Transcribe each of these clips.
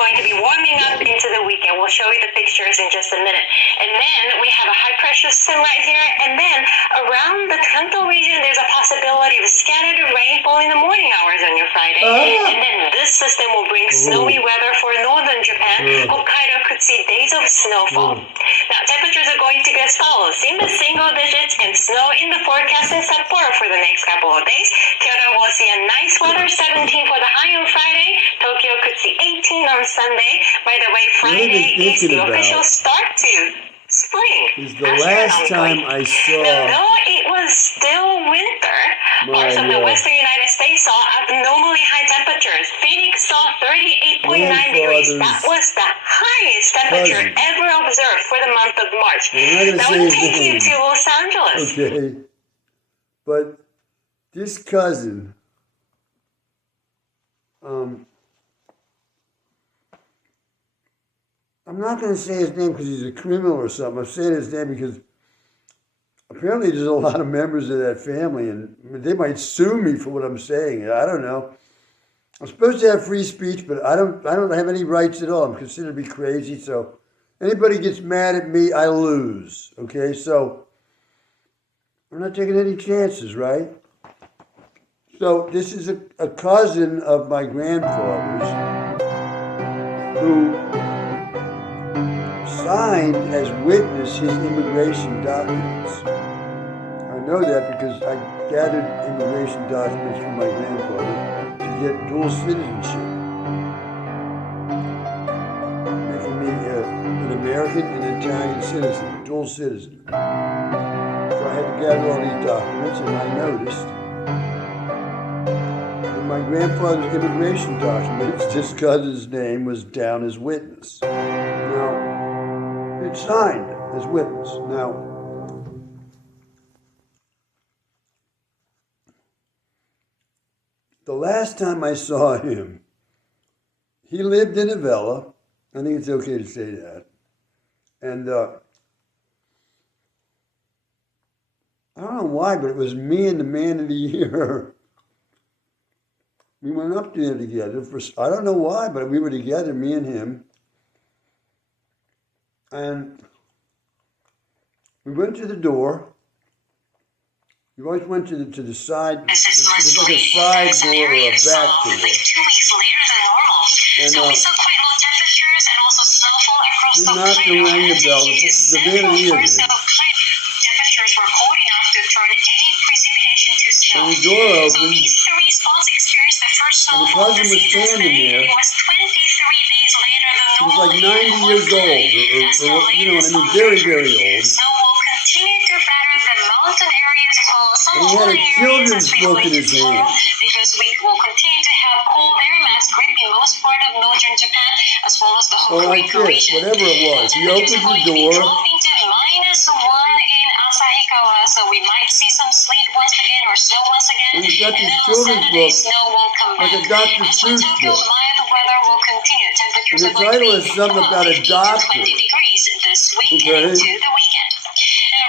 going to be warming up into the weekend. We'll show you the pictures in just a minute. And then we have a high pressure system right here. And then around the Kanto region, there's a possibility of scattered rainfall in the morning hours on your Friday. And then this system will bring snowy weather for northern Japan. Hokkaido could see days of snowfall. Now, temperatures are going to be as follows. In the single digits and snow in the forecast in Sapporo for the next couple of days. Kyoto will see a nice weather, 17 for the high on Friday. Tokyo could see 18 on Sunday. By the way, Friday is the official start to spring. Is the last time I saw. Now, though it was still winter, parts of the western United States saw abnormally high temperatures. Phoenix saw 38.9 degrees. That was the highest temperature ever observed for the month of March. That would take you to Los Angeles. Okay. But this cousin, I'm not going to say his name because he's a criminal or something. I'm saying his name because apparently there's a lot of members of that family and they might sue me for what I'm saying. I don't know. I'm supposed to have free speech, but I don't have any rights at all. I'm considered to be crazy, so anybody gets mad at me, I lose. Okay, so I'm not taking any chances, right? So this is a cousin of my grandfather's who signed as witness his immigration documents. I know that because I gathered immigration documents from my grandfather to get dual citizenship. Making me an American and Italian citizen, dual citizen. So I had to gather all these documents, and I noticed in my grandfather's immigration documents, this cousin's name was down as witness. Now, it's signed as witness. Now, the last time I saw him, he lived in Avella. I think it's okay to say that. And I don't know why, but it was me and the man of the year. We went up there together. I don't know why, but we were together, me and him. And we went to the door. We always went to the side. There's like a side door or a back door. Like 2 weeks later than normal. And, so we saw quite low temperatures and also snowfall across we the knocked the ring the bell. The man of the year did. Temperatures were cold enough to turn any precipitation to snow. And the door So opened. these three spots experienced the first And the snowfall cousin this was season. standing there. It was 23 days later than He was normal. like 90 years old, or you know what I mean, very, very old. Snow will continue to batter the mountain areas as well as some And he had a lower children's areas as we book in wait his for hand. because we will continue to have cold air mass gripping most part of northern Japan as well as the Or like Hokuriku this, region. whatever it was. He opened the door. Dropping to -1 in Asahikawa, so we might see some sleet once again or snow once again. And he's got And this then on children's Saturday, book, snow will come like a back. Dr. As for Seuss Tokyo, book. mild weather will continue. Temperatures And the are going to title be is something about a 12 to doctor. 20 degrees this week Okay. and into the weekend.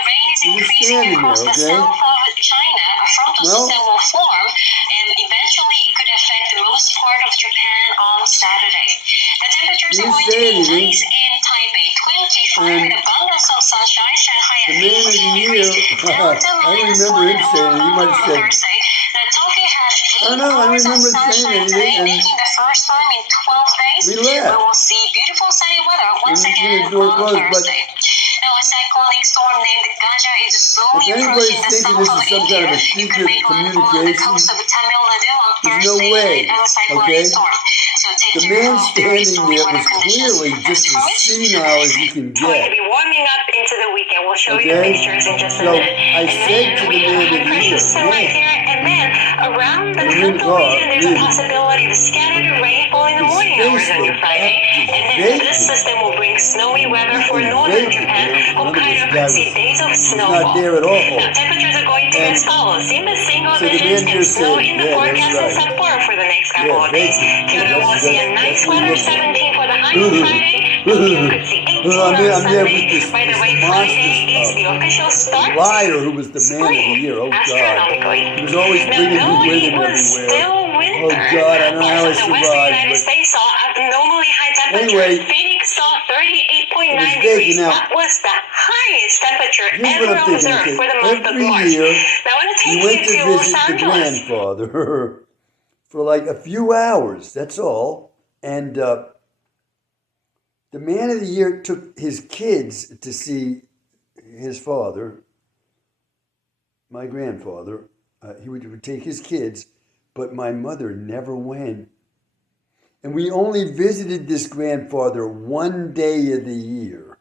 Rain is He's increasing standing across there, the okay? south of China. A frontal Well, system will form, and eventually it could affect the most part of Japan on Saturday. The temperatures are Didn't going to say be anything. nice in Taipei, 25 And with abundance of sunshine. Shanghai the at man of 18 the year, degrees. Down to I don't -1 remember him saying it. He might have on said, Thursday. Tokyo had 8 I don't know, I hours of remember saying sunshine anything, today, and making the first time in 12 days. we left. We will see beautiful sunny weather once And again the door on closed, but Thursday. Now, a cyclonic storm named Gaja is slowly if anybody's approaching the thinking south this of is some India. kind of a It could secret make landfall on the communication, coast of Tamil Nadu on there's no Thursday way, night as a cyclonic okay? storm. So take The care man of very standing stormy there weather was conditions. clearly just From as it, senile as you can it's going to get. be warming up into the weekend. We'll show you the Okay? pictures in just a So minute. I And said then to we the have a man high of the pressure year, system right man, here. And then around the I'm in the Kanto car, region, there's a leaving. possibility of scattered rainfall in the His morning hours face on your looked Friday. And then vacant. this system will bring snowy weather for It was northern vacant, Japan. man. In other words, Hokkaido the guy could see was days of not snowfall. there at all. Now, temperatures are going to be And as follows. In the single so the digits man and just snow said, in the yeah, forecast in that's right. Sapporo for the next couple Yeah, of days. vacant. Kyoto will see a nice That's what he weather, looked like. 17 for the high on Friday. Tokyo could see 18 Well, on I'm there Sunday. with this By the way, monster Friday is the official start liar who was the man of the spring, year. Oh, God. astronomically. He was always Now, bringing me though with it him was everywhere. still winter, Oh, God, I don't know how I parts of the western survived, United but States saw abnormally high he temperature. Anyway, Phoenix saw 38.9 it was big. degrees. Now, That was the highest temperature here's what I'm ever thinking. observed Okay, for the month of every March. year Now I want to we take went you to to Los visit the Angeles. grandfather for like a few hours. That's all. And the man of the year took his kids to see his father, my grandfather. He would take his kids, but my mother never went. And we only visited this grandfather one day of the year,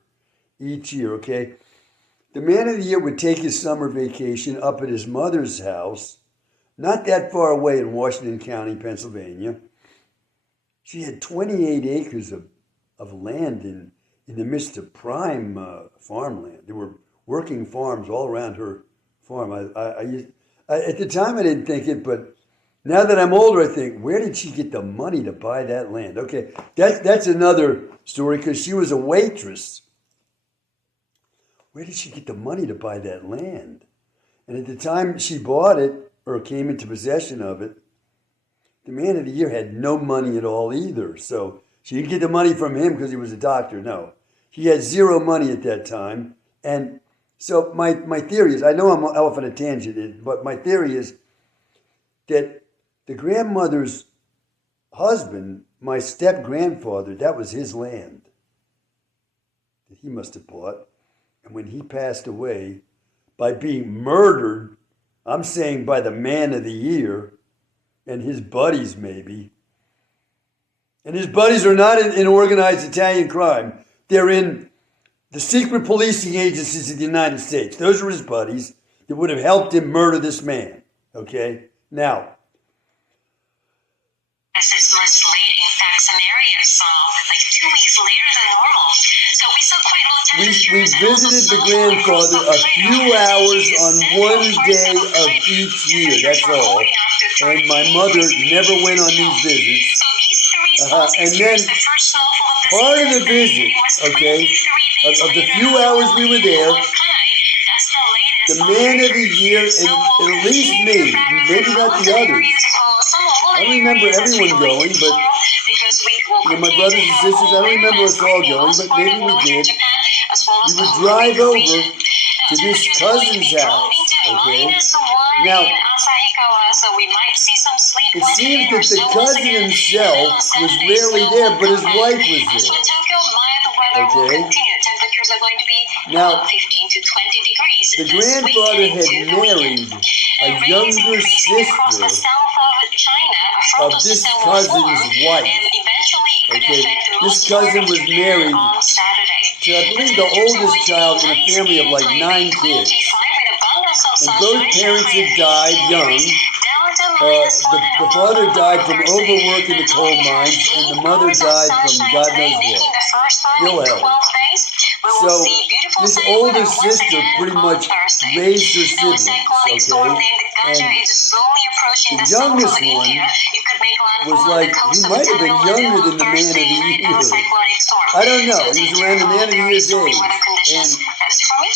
each year, okay? The man of the year would take his summer vacation up at his mother's house, not that far away in Washington County, Pennsylvania. She had 28 acres of land in the midst of prime farmland. There were working farms all around her farm. At the time, I didn't think it, but now that I'm older, I think, where did she get the money to buy that land? Okay, that's another story because she was a waitress. Where did she get the money to buy that land? And at the time she bought it or came into possession of it, the man of the year had no money at all either. So she didn't get the money from him because he was a doctor. No, he had zero money at that time. And so my theory is, I know I'm off on a tangent, but my theory is that the grandmother's husband, my step-grandfather, that was his land that he must have bought. And when he passed away by being murdered, I'm saying by the man of the year and his buddies maybe. And his buddies are not in organized Italian crime. They're in the secret policing agencies of the United States. Those are his buddies that would have helped him murder this man. Okay? Now, It's less late. In fact, some areas saw like 2 weeks later than normal. So we saw quite low we temperatures. and also visited the snowfall across grandfather the a plateau. few hours on one Central day parts of the each plateau, year. That's temperatures were all. holding up to And my 38 mother degrees never went on snow. these visits. So these three And spots then experienced the first snowfall of the part of season. the visit, It was okay, 23 days of the later few than hours normal. we were there, On Kanai, that's the latest the on man of record. the year, and Snowfall at least continued me, to pattern maybe in not the mountain others. areas, some I older don't remember areas as we everyone go going, into but tomorrow, because we will my continue brothers to and have sisters, I cold don't air remember mass us all in going, most but part maybe of we northern did. Japan, as well as We the would drive Hokkaido over region. to this Temperatures are going to cousin's be dropping house, to okay? -1 Now, in Asahikawa, so we might see some sleet it once seems again or that the snow once cousin again. And then himself on was Saturday, rarely snow there, will but his come in. wife was As for there, Tokyo, mild weather will okay? continue. Temperatures are going to be Now, 15 to 20 degrees the this grandfather weekend had into the weekend. married a Rain is younger increasing across the sister south of China. A of frontal this system will cousin's form, wife, and eventually it could okay? affect the This most part cousin of was Japan married on Saturday. to, I The believe, the temperatures are oldest going to be child in a nice family of in like Taipei, 9 kids. 25 with abundance of And sunshine. both parents Shanghai had at died 18 young. degrees. Delta -1 and The father Oahu died on from Thursday. overwork in The the coal Tokyo has mines, and the 8 mother hours of died from sunshine God today, knows making what. the first time Ill in health. 12 days. We will So see beautiful this sunny weather oldest once sister again pretty on much Thursday. raised her Now, a cyclonic siblings, storm okay? named Ganja And is slowly approaching the the south of youngest India. one It could make landfall was on the like, he coast of might have been Tamil Nadu younger on than the man of Thursday the night year. as a cyclonic storm. I don't know. So He was take around care the man of of the very year's stormy age. weather conditions. And That's it from me.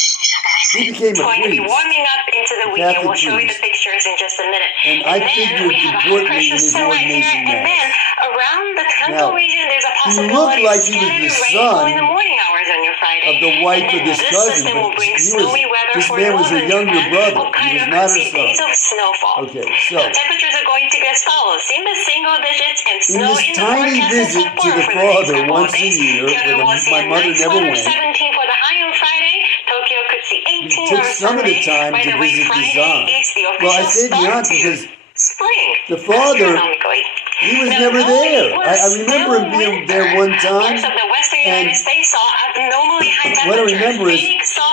he became It's a going to be priest, warming up into the a weekend. Catholic We'll show you the priest. pictures in just a minute. And And I then figured we have a high importantly in pressure his system right here. ordination And then mass. around the Kanto Now, region, there's a he looked possibility of like he was scattered the rainfall in the son morning hours on your Friday. of the And wife of then this this cousin, system but will bring he was, snowy weather this for man was a northern younger Japan. brother. He Hokkaido was could not her see days son. of snowfall. Okay, Now, so temperatures are going to be as follows. In the single digits and in snow this in the tiny forecast in visit to Sapporo the for the next father couple of once a days. year, Kyoto where will see my a mother nice never weather went, 17 for the high on Friday. Tokyo could see we 18 took on some of the Sunday. time By to the way, visit Friday his aunt. is the Well, I official say the start aunt to because spring, the father, astronomically. he was Now, never though there. it I was remember still him being winter, there one time, parts of the western and United States saw abnormally high what I temperatures. remember is Phoenix saw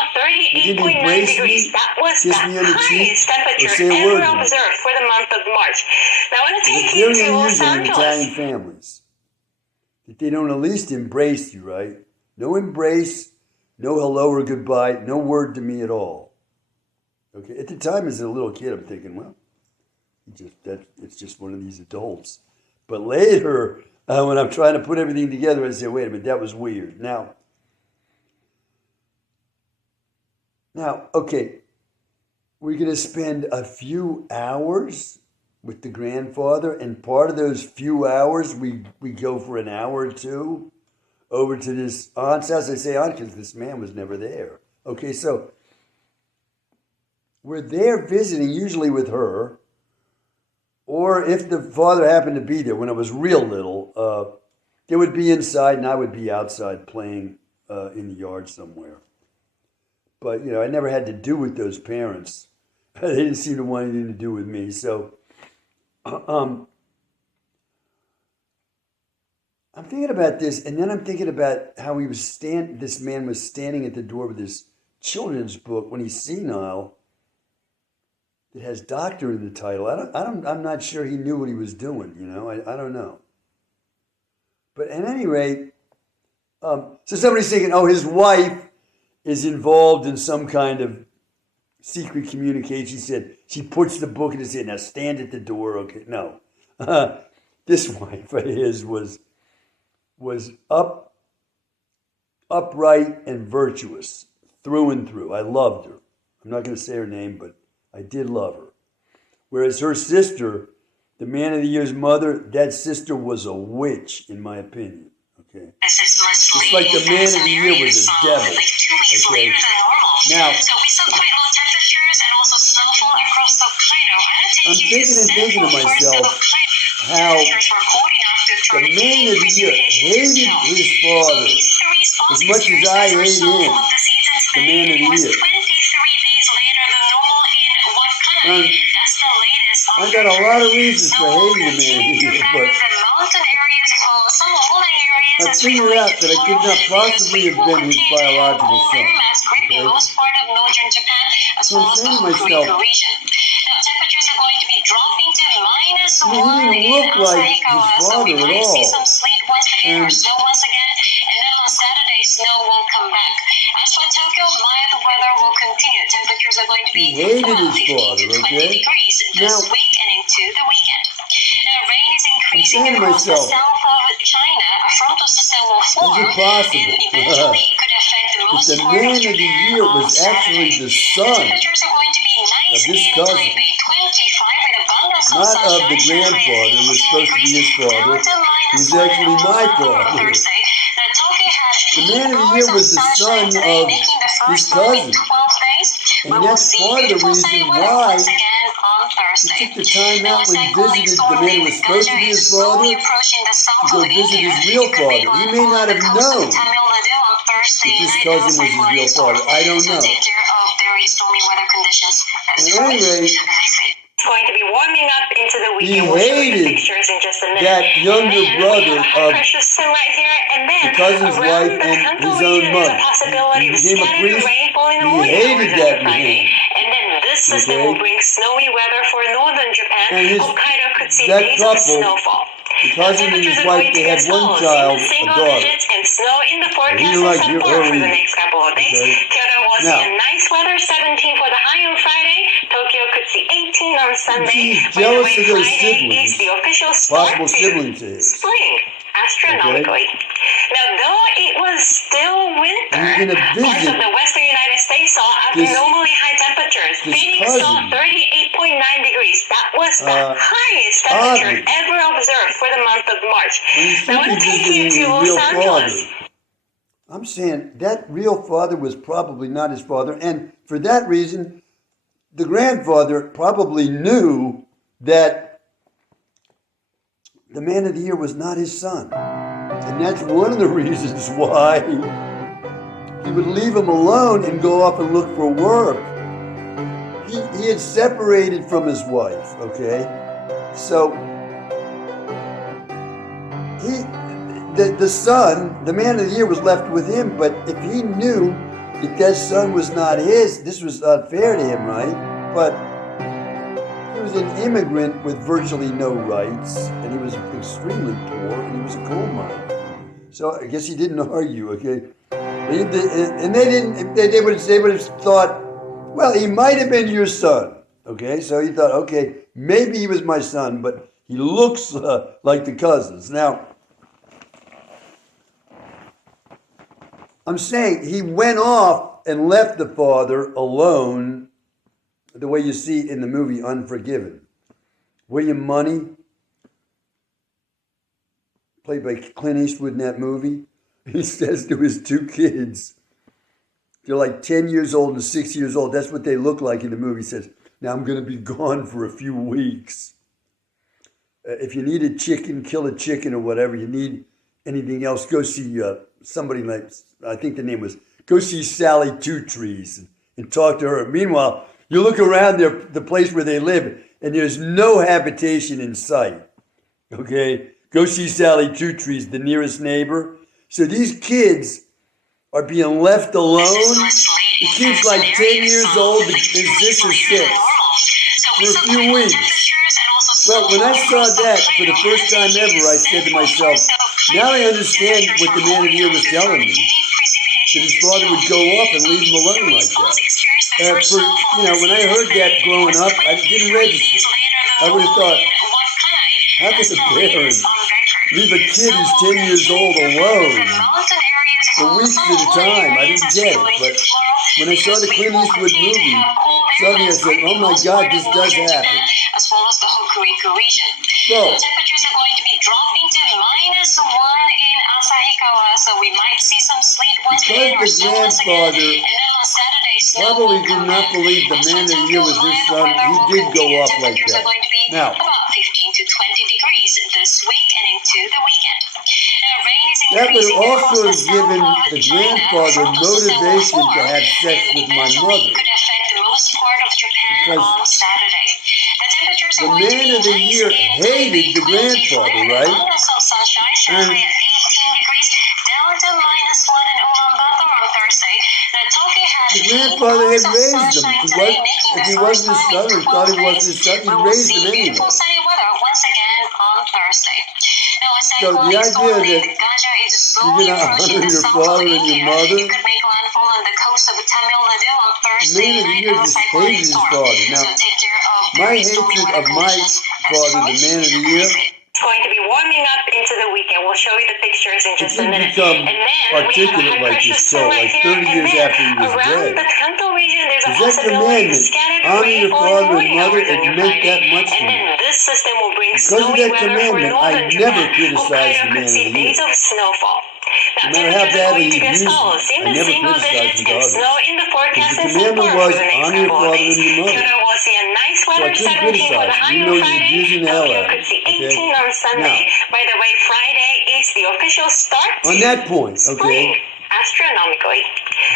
he didn't 38.9 embrace degrees. me, That was kiss the me on the cheek, highest or temperature say a ever word to me. observed for the month of March. Now I want to And take it's you very to Los unusual in Angeles. Italian families that they don't at least embrace you, right? No embrace, no hello or goodbye, no word to me at all. Okay, at the time as a little kid, I'm thinking, well, it's just one of these adults. But later, when I'm trying to put everything together, I say, wait a minute, that was weird. Now, okay, we're going to spend a few hours with the grandfather, and part of those few hours, we go for an hour or two over to this aunt's house. I say aunt because this man was never there. Okay, so we're there visiting, usually with her, or if the father happened to be there when I was real little, they would be inside and I would be outside playing in the yard somewhere. But, I never had to do with those parents. They didn't seem to want anything to do with me. So, I'm thinking about this, and then I'm thinking about how this man was standing at the door with this children's book when he's senile. It has doctor in the title. I'm not sure he knew what he was doing, I don't know. But at any rate, so somebody's thinking, oh, his wife is involved in some kind of secret communication. She said, she puts the book in his hand. Now stand at the door, okay? No. This wife of his was upright and virtuous through and through. I loved her. I'm not going to say her name, but I did love her. Whereas her sister, the man of the year's mother, that sister was a witch, in my opinion. Okay. It's like the man of the year was a devil. Okay. Now, I'm thinking to myself how the man of the year hated his father as much as I hate him, the man of the year. I got a lot of reasons for hating the man of the year, but I figured out that I could not possibly have been his biological son. Okay? So I'm saying to myself, he didn't look like his father at all. And he hated his father, okay? Now, I'm saying to myself, is it possible that the man of the year was actually the son of this cousin, not of the grandfather who was supposed to be his father, who was actually my father? The man of the year was the son of his cousin. And that's part of the reason why he took the time out when he visited the man who was supposed to be his father to go visit his real father. He may not have known that this cousin was his real father. I don't know. At any rate, going to be warming up into the he weekend. We'll show you the hated pictures in just a minute. that younger brother of precious sun right here, and then the cousin's wife and his own mother. He became a priest. He hated that man. And then this system will bring snowy weather for northern Japan. And Hokkaido could see that days of couple, snowfall. the cousin and his wife, they had one child, a daughter. And snow in the forecast You like and your for the early, next couple of days. okay? Kyoto will Now, see a nice weather, 17 for the high on Friday. Tokyo could see 18 on Sunday. He's By the jealous way, of those Friday siblings, is the official start possible to siblings to his. spring, astronomically. Now, though it was still winter, He's gonna parts visit of the western United States saw this- abnormally high temperatures. this Phoenix saw cousin. 38.9 degrees. That was the highest temperature Oddly, ever observed for the month of March. when he Now, should I'm be taking visiting you his to real Los Angeles. father. I'm saying that real father was probably not his father, and for that reason, the grandfather probably knew that the man of the year was not his son. And that's one of the reasons why he would leave him alone and go off and look for work. He had separated from his wife, okay? So the son, the man of the year, was left with him, but if he knew that son was not his, this was unfair to him, right? But he was an immigrant with virtually no rights, and he was extremely poor, and he was a coal miner. So I guess he didn't argue, okay? And they didn't. They would have thought, well, he might have been your son, okay? So he thought, okay, maybe he was my son, but he looks like the cousins. Now, I'm saying he went off and left the father alone, the way you see in the movie Unforgiven. William Money, played by Clint Eastwood in that movie, He says to his two kids, they're like 10 years old and 6 years old. That's what they look like in the movie. He says, now I'm going to be gone for a few weeks. If you need a chicken, kill a chicken or whatever. You need anything else, go see somebody like, I think the name was, go see Sally Two Trees and talk to her. Meanwhile, you look around the place where they live and there's no habitation in sight. Okay? Go see Sally Two Trees, the nearest neighbor. So these kids are being left alone. The kid's like 10 years old. His sister's 6. For a few weeks. Well, when I saw that for the first time ever, I said to myself, now I understand what the man of the year was telling me. That his father would go off and leave him alone like that. When I heard that growing up, I didn't register. I would have thought, how could a parent leave a kid who's 10 years old alone for weeks at a time? I didn't get it. But when I saw the Clint Eastwood movie, suddenly I said, oh my God, this does happen. As well as the Hokuriku region. So, the temperatures are going to be dropping to -1 in Asahikawa, so we might see some sleet once again. Because the grandfather probably did not believe the man of the year was his son, he did go off like that. Now, about 15 to 20 degrees this week and into the weekend. Rain is that would increasing also across have given the grandfather motivation to have sex with my mother. Could affect the most part of Japan Because on Saturday. the man of the year hated the grandfather, right? Some sunshine, Shanghai at 18 degrees, down to -1 in Ulaanbaatar on Thursday. Tokyo had The grandfather had raised him. If he wasn't his son or he thought he wasn't his son, he raised him anyway. Beautiful sunny weather once again on Thursday. So the idea that you're going to honor your father and your mother, it could make landfall on the coast of Tamil Nadu on the Thursday man of the night year of a just cyclonic hated his storm. father. Now, So take care of my very stormy hatred weather of my conditions as father, well. the man of the year, It's going to be warming up into the weekend. We'll show you the pictures in it just a didn't minute. become And then we have a articulate high like pressure this system till right like here. 30 And years then after he was around dead. the Kanto region, there's a Is that possibility of commandment? scattered Honor your rainfall in the father and morning mother hours on and your make that Friday. much And to then me. this system will bring Because of snowy that weather for commandment, I northern never Japan. criticized the Hokkaido could man of see the year. days of snowfall. Now, No matter how temperatures are badly going to he be as used follows. it, In I the never single criticized digits him to and others. snow in the Because forecast the in commandment Sapporo was, for the next honor your couple of father days. and your mother. Kyoto will see a nice So I weather, couldn't 17 for the criticize him, high even on though he was Friday. abusing the hell Tokyo out of could it. see Okay? 18 on Sunday. Now, By the way, Friday is the official start on that point, spring, okay, astronomically.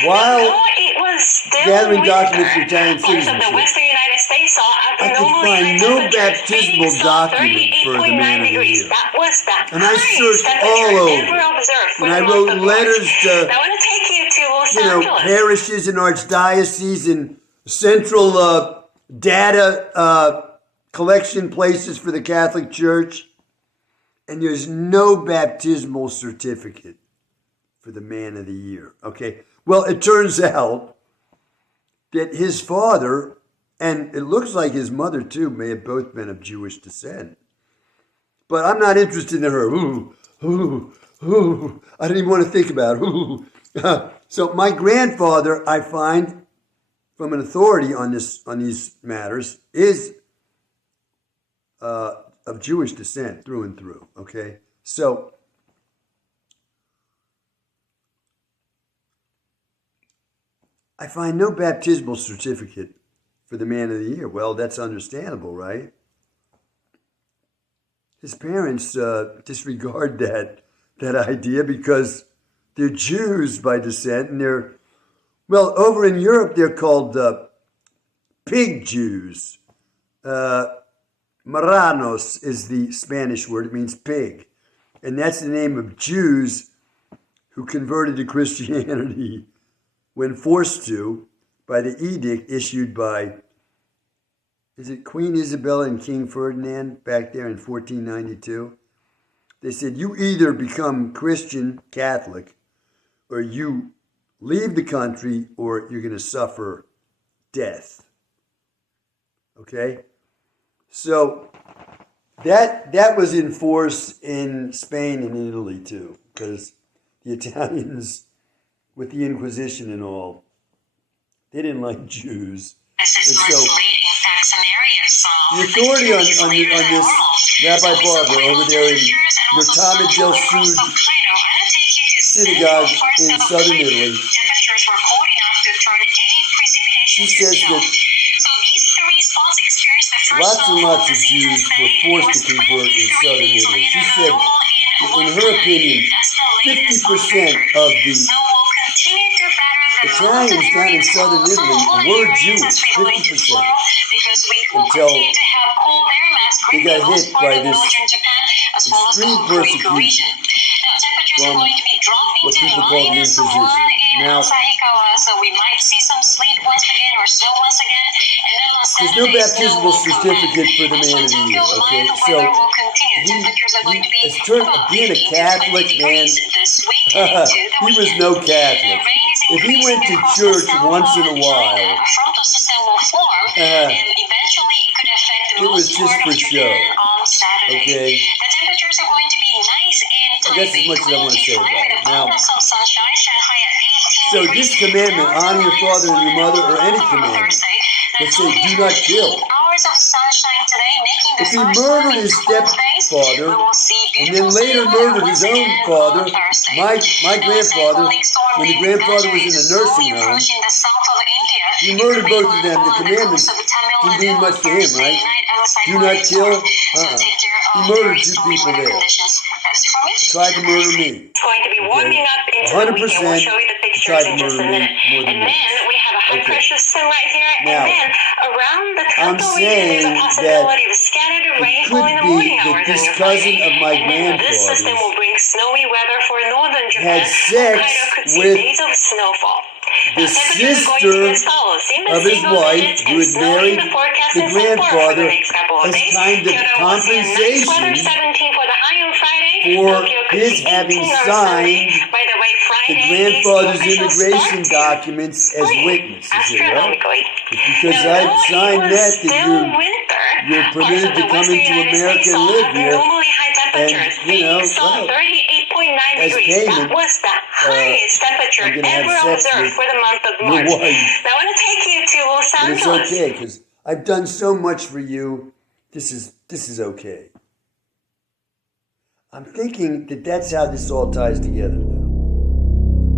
while Now, though it was still gathering winter, documents for Italian parts of the citizenship, western United States saw I could abnormally find high no temperatures. baptismal Phoenix saw document for the man 38.9 of the degrees. year. That was the And I highest searched temperature all ever over. observed for And I the month wrote of March. letters Now, to, I want to take you to Los Angeles. parishes and archdioceses and central data collection places for the Catholic Church. And there's no baptismal certificate for the man of the year. Okay. Well, it turns out that his father, and it looks like his mother too, may have both been of Jewish descent. But I'm not interested in her. I don't even want to think about it. So my grandfather, I find, from an authority on these matters, is of Jewish descent through and through. Okay, so I find no baptismal certificate for the man of the year. Well, that's understandable, right? His parents disregard that idea because they're Jews by descent, and over in Europe they're called pig Jews. Marranos is the Spanish word. It means pig, and that's the name of Jews who converted to Christianity when forced to by the edict issued by, is it Queen Isabella and King Ferdinand back there in 1492? They said, you either become Christian Catholic or you leave the country or you're going to suffer death. Okay? So that was in force in Spain and Italy too, because the Italians, with the Inquisition and all, they didn't like Jews. And so the authority on this, Rabbi Barber over there in Notame del Sud, synagogue in southern Italy. Temperatures were cold enough to turn any precipitation She to says snow. that So these three spots experienced the first lots and snowfall lots of this Jews Tuesday. were It forced was to convert in 23 southern days Italy. She later than said, normal in in her Wuhan. opinion, That's the latest 50% on of record. the Snow will continue to batter the Italians mountain down in areas southern of some Italy mountain were areas Jewish, as we go into 50%, tomorrow because we will until continue to have cold air mass they breaking got most hit part by of this northern Japan as well as the extreme Hokuriku region. persecution Now temperatures are from going to be dropping what to people call the -1 Inquisition. in Now, Asahikawa, so we might see some sleet once again or snow once again, and then on there's no Saturday snow baptismal will come back. certificate for the As man for of the Tokyo, year, okay? mild So weather will continue. he Temperatures are going to be has turned, about being a 15 to 20 Catholic man, degrees this week and into the he was weekend. no The Catholic. rain is If he increasing went to across the church south once of in a China. while, A frontal system will form, and eventually it could affect the it was most just part for of show, Japan on Saturday. okay? The temperatures are going to be nice in That's as Taipei, much as I want to say 25 about with it. Now, abundance of sunshine. Shanghai at 18 so degrees. this commandment, Down to honor your father and your -1 mother, or any on commandment, Thursday. The that say, Tokyo do had not 8 kill. hours of sunshine today, making the If he first murdered one in his 12 days. stepfather, We will see and beautiful then later sunny weather murdered once his own again father, on Thursday. my Now, a grandfather, cyclonic storm when the named grandfather Gaja was in is a slowly nursing home, approaching the south of India. he It murdered could make both of them. The landfall on the coast commandments of Tamil didn't Nadu mean on much to him, Thursday right? night as a Do cyclonic not kill. storm. So take care He of murdered your 2 stormy people weather there. conditions. That's from me. Tried to murder me. It's going to be Okay? warming up into the weekend. We'll 100% show you the pictures tried to in just murder a me minute. more And than then once. we have a high Okay. pressure system right here. Now, And then around the I'm Kanto region, there's a saying that possibility of scattered it rainfall could in the be morning that hours on this your cousin Friday. of my And then this system grandfather's will bring snowy weather for northern Japan. had sex Hokkaido could see with days of snowfall. the Temperatures are going to be as sister follows. In the of his single wife, digits who and had snow in married the forecast the in Sapporo for the grandfather, next couple of as days. kind of Kyoto will see a nice weather, compensation 17 for the high on Friday. for Tokyo could his see having 18 on signed Sunday. By the way, the Friday is the grandfather's official immigration start to documents as spring, witnesses here, right? astronomically. It's because Now, I though it signed was that still winter, you're parts permitted of to the come western into United America States and saw live here, abnormally high temperatures. and, you know, Phoenix saw well, 38.9 as degrees. payment, That was the highest temperature I'm going to have ever sex observed with for the month of your March. wife. Now, I want to take you to Los But it's Angeles. okay, because I've done so much for you. This is okay. I'm thinking that that's how this all ties together now.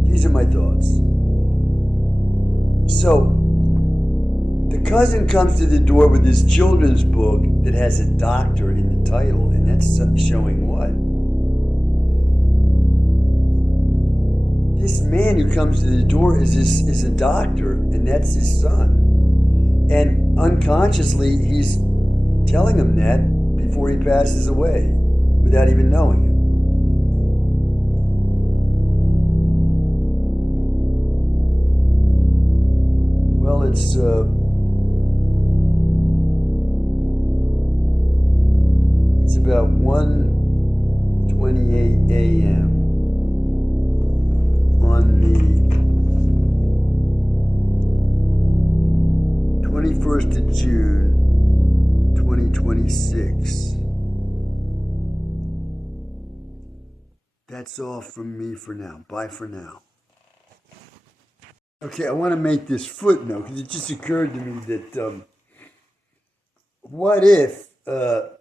These are my thoughts. So, the cousin comes to the door with his children's book that has a doctor in the title, and that's showing what? This man who comes to the door is a doctor, and that's his son. And unconsciously, he's telling him that before he passes away, without even knowing it. Well, it's about 1:28 a.m. on the 21st of June, 2026. That's all from me for now. Bye for now. Okay, I want to make this footnote because it just occurred to me that what if the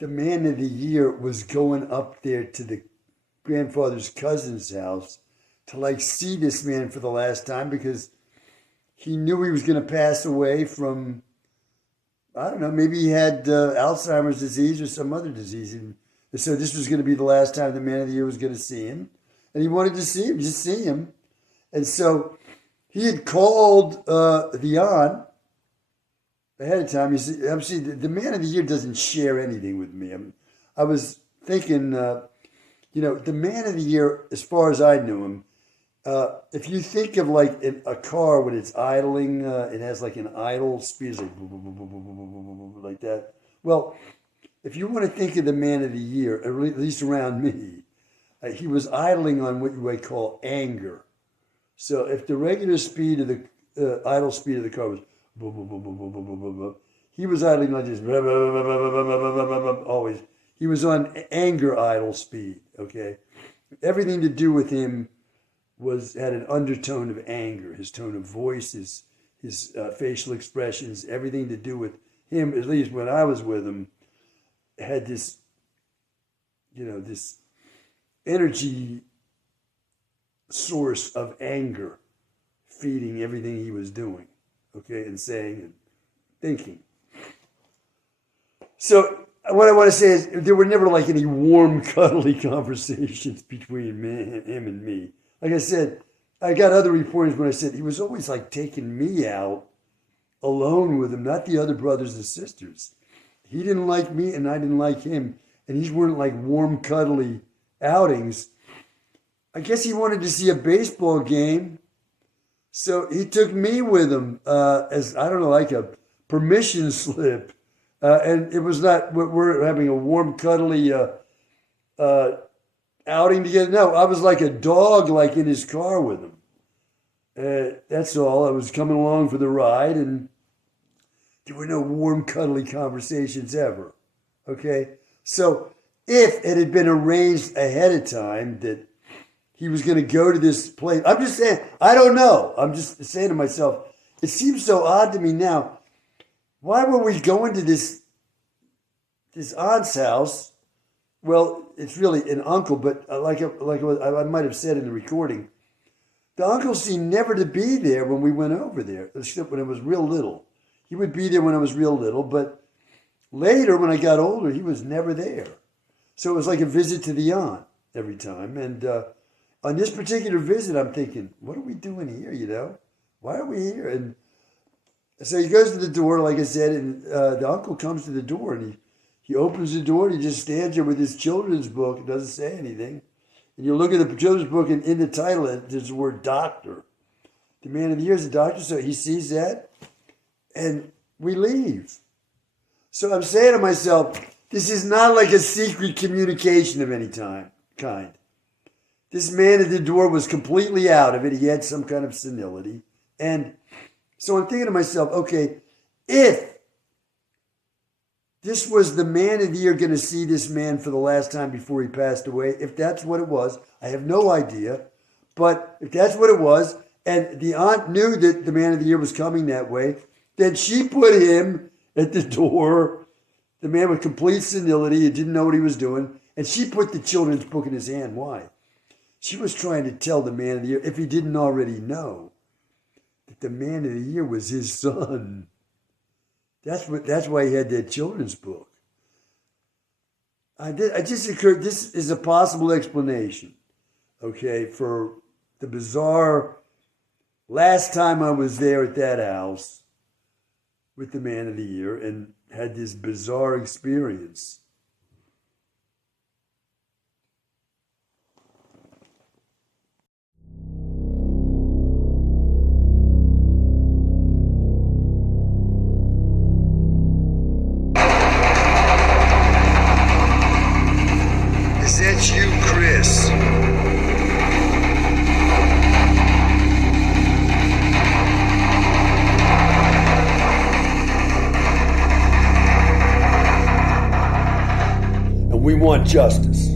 man of the year was going up there to the grandfather's cousin's house to like see this man for the last time because he knew he was going to pass away from, I don't know, maybe he had Alzheimer's disease or some other disease. And so this was going to be the last time the man of the year was going to see him. And he wanted to see him, just see him. And so he had called the aunt ahead of time. He said, obviously, the man of the year doesn't share anything with me. I was thinking, the man of the year, as far as I knew him, if you think of like a car when it's idling, it has like an idle speed, it's like like that. Well, if you want to think of the man of the year, at least around me, he was idling on what you might call anger. So if the regular speed of the idle speed of the car was he was idling like this always. He was on anger idle speed. Okay, everything to do with him had an undertone of anger. His tone of voice, his facial expressions, everything to do with him. At least when I was with him, had this, this energy source of anger feeding everything he was doing, okay, and saying and thinking. So what I want to say is there were never like any warm, cuddly conversations between him and me. Like I said, I got other reporters when I said he was always like taking me out alone with him, not the other brothers and sisters. He didn't like me and I didn't like him. And these weren't like warm, cuddly outings. I guess he wanted to see a baseball game. So he took me with him as, I don't know, like a permission slip. And it was not, we're having a warm, cuddly outing together. No, I was like a dog, like in his car with him. That's all. I was coming along for the ride, and there were no warm, cuddly conversations ever. Okay? So if it had been arranged ahead of time that he was going to go to this place, I'm just saying, I don't know. I'm just saying to myself, it seems so odd to me now. Why were we going to this aunt's house? Well, it's really an uncle, but like I might have said in the recording, the uncle seemed never to be there when we went over there, except when I was real little. He would be there when I was real little, but later when I got older, he was never there. So it was like a visit to the aunt every time. And on this particular visit, I'm thinking, what are we doing here, you know? Why are we here? And so he goes to the door, like I said, and the uncle comes to the door, and he opens the door, and he just stands there with his children's book and doesn't say anything. And you look at the children's book, and in the title, there's the word doctor. The man of the year is a doctor, so he sees that, and we leave. So I'm saying to myself, this is not like a secret communication of any kind. This man at the door was completely out of it. He had some kind of senility. And so I'm thinking to myself, okay, if this was the man of the year going to see this man for the last time before he passed away, if that's what it was, I have no idea. But if that's what it was, and the aunt knew that the man of the year was coming that way, then she put him at the door, the man with complete senility, he didn't know what he was doing, and she put the children's book in his hand. Why? She was trying to tell the man of the year, if he didn't already know, that the man of the year was his son. That's why he had that children's book. This is a possible explanation, okay, for the bizarre last time I was there at that house with the man of the year and had this bizarre experience. That's you, Chris. And we want justice.